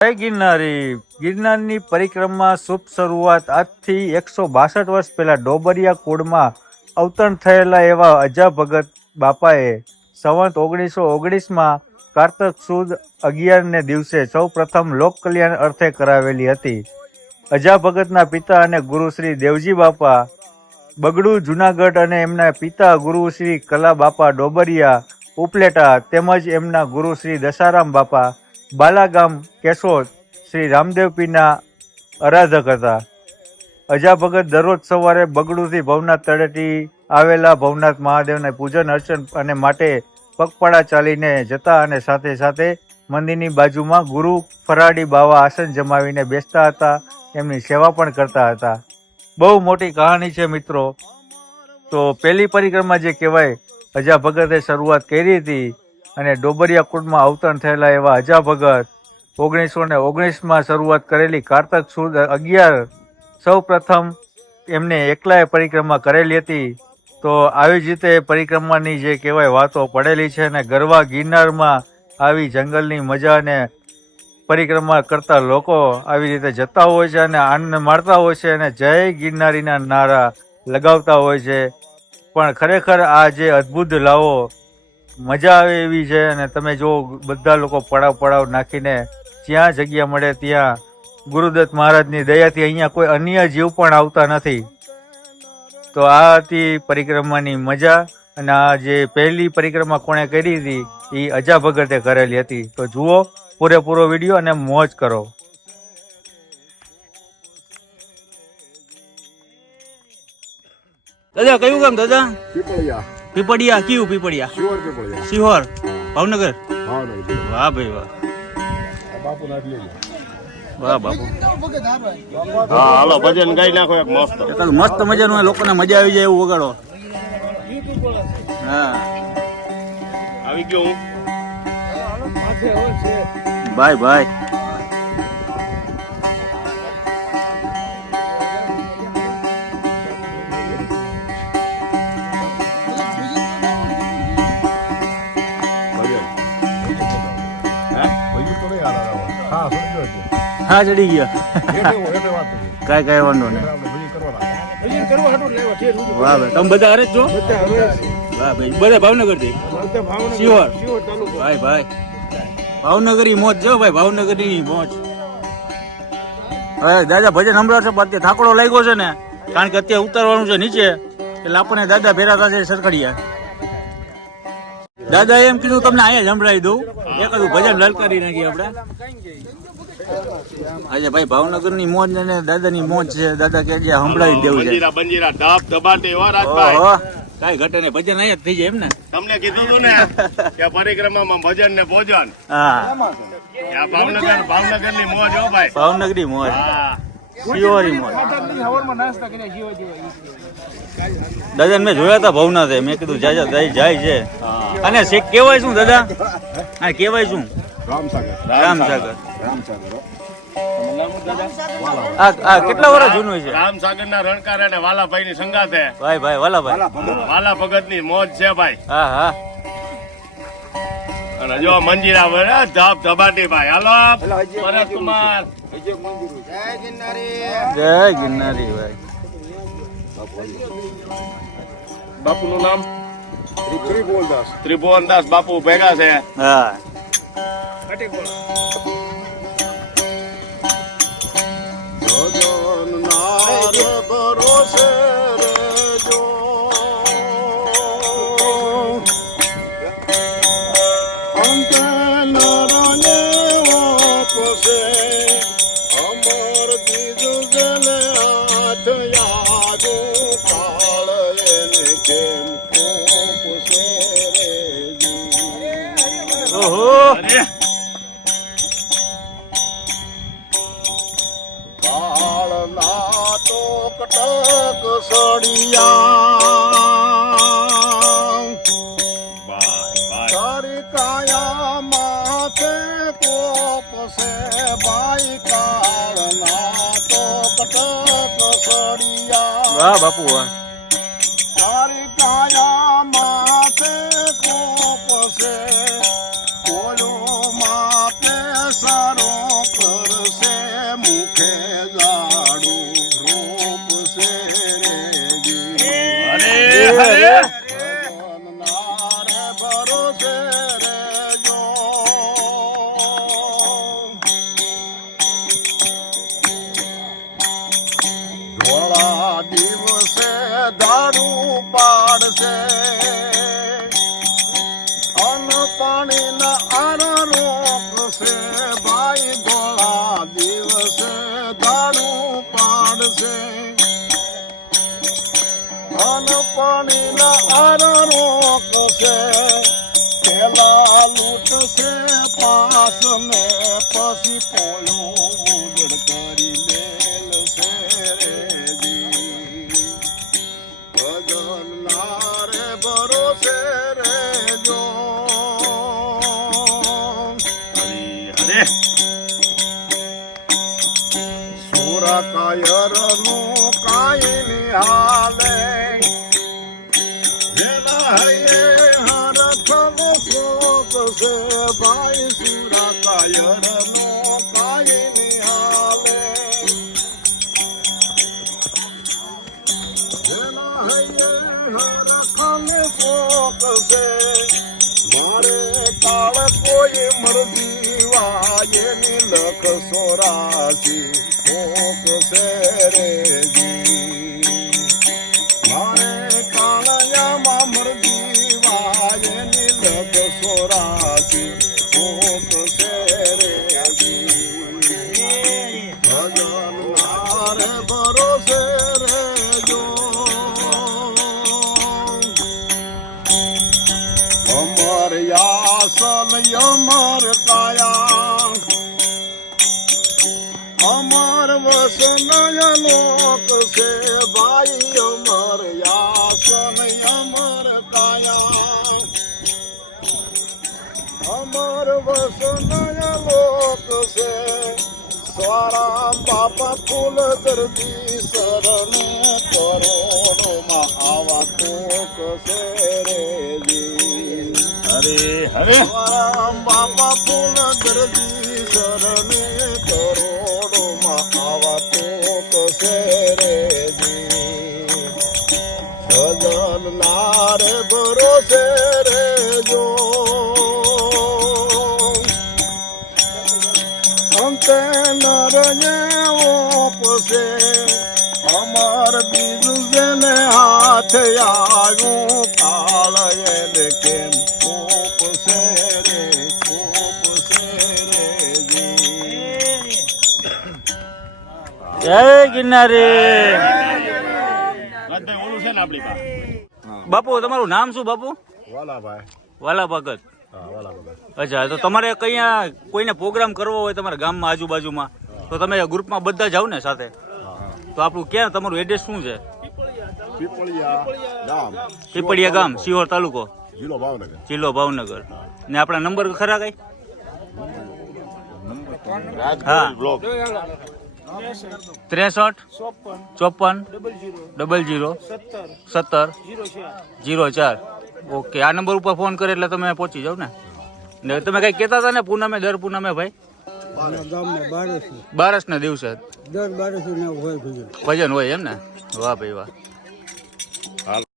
જય ગિરનારી. ગિરનારની પરિક્રમા શુભ શરૂઆત આજથી 162 વર્ષ પહેલા ડોબરિયા કુળમાં અવતરણ થયેલા એવા અજા ભગત બાપાએ સંવત 1919માં કારતક સુદ 11ને દિવસે સૌ પ્રથમ લોક કલ્યાણ અર્થે કરાવેલી હતી. અજા ભગતના પિતા અને ગુરુ શ્રી દેવજી બાપા બગડુ જુનાગઢ અને એમના પિતા ગુરુ શ્રી કલા બાપા ડોબરિયા ઉપલેટા તેમજ એમના ગુરુ શ્રી દશારામ બાપા બાલાગામ કેશોદ શ્રી રામદેવ પીરના આરાધક હતા. અજા ભગત દરરોજ સવારે બગડુથી ભવનાથ તળેટી આવેલા ભવનાથ મહાદેવને પૂજન અર્ચન અને માટે પગપાળા ચાલીને જતા અને સાથે સાથે મંદિરની બાજુમાં ગુરુ ફરાડી બાવા આસન જમાવીને બેસતા હતા. એમની સેવા પણ કરતા હતા. બહુ મોટી કહાની છે મિત્રો. તો પહેલી પરિક્રમા જે કહેવાય અજા ભગતે શરૂઆત કરી હતી અને ડોબરિયા કુળમાં અવતરણ થયેલા એવા અજા ભગત 1919માં શરૂઆત કરેલી કારતક સુદ 11 સૌ પ્રથમ એમને એકલાએ પરિક્રમા કરેલી હતી. તો આવી જ રીતે પરિક્રમાની જે કહેવાય વાતો પડેલી છે અને ગરવા ગિરનારમાં આવી જંગલની મજા અને પરિક્રમા કરતા લોકો આવી રીતે જતા હોય છે અને આનંદ માણતા હોય છે અને જય ગિરનારીના નારા લગાવતા હોય છે. પણ ખરેખર આ જે અદ્ભુત લાવો મજા આવે એવી છે અને તમે જો બધા લોકો પડાવ નાખીને જ્યાં જગ્યા મળે ત્યાં ગુરુદત્ત મહારાજની દયાથી અહીંયા કોઈ અન્ય જીવ પણ આવતા નથી. તો આ હતી પરિક્રમાની મજા અને આ જે પહેલી પરિક્રમા કોણે કરી હતી એ અજા ભગતે કરેલી હતી. તો જુઓ પૂરેપૂરો વિડીયો અને મોજ કરો. દાદા કયું ગામ દાદા? પીપળિયા. પીપળિયા કયું પીપળિયા? શિહોર પીપળિયા. સિહોર ભાવનગર. ભાવનગર. વાહ ભાઈ વાહ. બાપુ ના લઈ વાહ બાપુ. હા હાલો ભજન ગાઈ નાખો એક મસ્ત. એક મસ્ત મજાનું હોય, લોકોને મજા આવી જાય એવું વગાડો. હા આવી ગયો હું. ભાઈ ભાઈ હા ચડી ગયા. કાંઈ વાંધો નહીં. વાહ ભાઈ તમે બધા અરે જ છો? વાહ ભાઈ બધા ભાવનગર થી સિહોર. ભાઈ ભાઈ ભાવનગરી મોજ જો ભાઈ, ભાવનગરી મોજ. હવે દાદા ભજન સંભળાશે પણ અત્યારે થાકડો લાગ્યો છે ને, કારણ કે અત્યારે ઉતારવાનું છે નીચે એટલે આપણને દાદા ભેરા થશે સરખડિયા. દાદા એમ કીધું તમને અહીંયા સંભળાવી દઉં, એકાદું ભજન લલકારી નાખીએ આપણે. આજે ભાઈ ભાવનગર ની મોજ ને દાદા ની મોજ છે. દાદા કે સંભળાવી દેવું છે. બંજીરા ઢાપ ધબાટે હો રાજભાઈ. કાઈ ઘટે ને ભજન અહીંયા જ થઈ જાય એમ ને. તમને કીધું હતું ને કે પરિક્રમામાં ભજન ને ભોજન. હા ભાવનગર ની મોજ હો ભાઈ. ભાવનગરી મોજ. હા સિહોરી મોજ. દાદા મેં જોયા હતા ભવનાથ, મેં કીધું જાય છે. અને શેખ કેવાય શું દાદા? હા કેવાય શું? રામસાગર. આ કેટલા વર્ષ જૂનું છે? રામસાગર ના રણકાર અને વાલાભાઈ ની સંગાથે. ભાઈ ભાઈ વાલાભાઈ વાલા ભગત ની મોજ છે ભાઈ. હા હા. અને જો મંજીરા વરે ધાપ ધબાટી ભાઈ. હાલો ભરત કુમાર. જય ગિરનારી ભાઈ. બાપુ નું નામ ત્રિભુવનદાસ બાપુ ભેગા છે. હા ઓહો કટક સડિયા તારી કાયા માથે કોપ છે બાઈ કાળના તો કટક સડિયા. વાહ બાપુ વાહ. તારી કાયા માથે કોપ છે કોયો માથે સારો પાણીના આરણો છે પેલા લૂટશે પાસ ને પછી પોયો ઉજડ કરી મેલ છે રેજી ભજન લારે ભરોસે રેજો હરે સુરા કાયર નું કાઈ નિહાલે જેના હૈયે હરખનો શોક છે ભાઈ સુરા કાયર નો કાઈ નિહાલે જેના હૈયે હરખનો શોક છે મારે કાળ કોઈ મરજી વાયેની લખ સોરાસી ભોગ છે રેજી મારે કાળિયામાં મરજી વાયેની લખ સોરાસી ભોગ છે રેજી ભજન મારે ભરોસે રેજો અમર યાસન અમર કાયા અમર વસનય લોક છે ભાઈ અમર યાસન અમર કાયા અમર વસનય લોક છે સ્વારામ બાપા ફૂલ દર્દી શરણે કરોડોમાં આવા કોક છે રેજી હરે હરે રામ બાપા ફૂલ દર્દી શરણે કરોડોમાં આવા તો છે રેજી ભજન લારે ભરોસે રેજો અંતે નરને ઓપસે અમર બીજું જેને હાથ આવ્યું કાળ એને કેમ કોપસે રે જી જય ગિરનારી. રાજભાઈ ઓલું છે ને આપણી પાસે બાપુ તમારું નામ શું બાપુ? વાલાભાઈ વાલા ભગત. હા વાલાભાઈ અચ્છા, તો તમારે કઅહીંયા કોઈને પ્રોગ્રામ કરવો હોય તમારા ગામમાં આજુબાજુમાં તો તમે ગ્રુપમાં બધા જાવ ને સાથે? તો આપણું ક્યાં તમારું એડ્રેસ શું છે? પીપળિયા ગામ પીપળિયા ગામ, સિહોર તાલુકો, જિલ્લો ભાવનગર જિલ્લો ભાવનગર. ને આપણા નંબર ખરા કઈ? હા, 63 54 00 17 04. ઓકે, આ નંબર ઉપર ફોન કરે એટલે તમે પહોંચી જાવ ને. ને તમે કઈ કહેતા હતા ને પૂનમે, દર પૂનમે ભાઈ બારસના દિવસે ભજન હોય એમ ને? વાહ ભાઈ વાહ.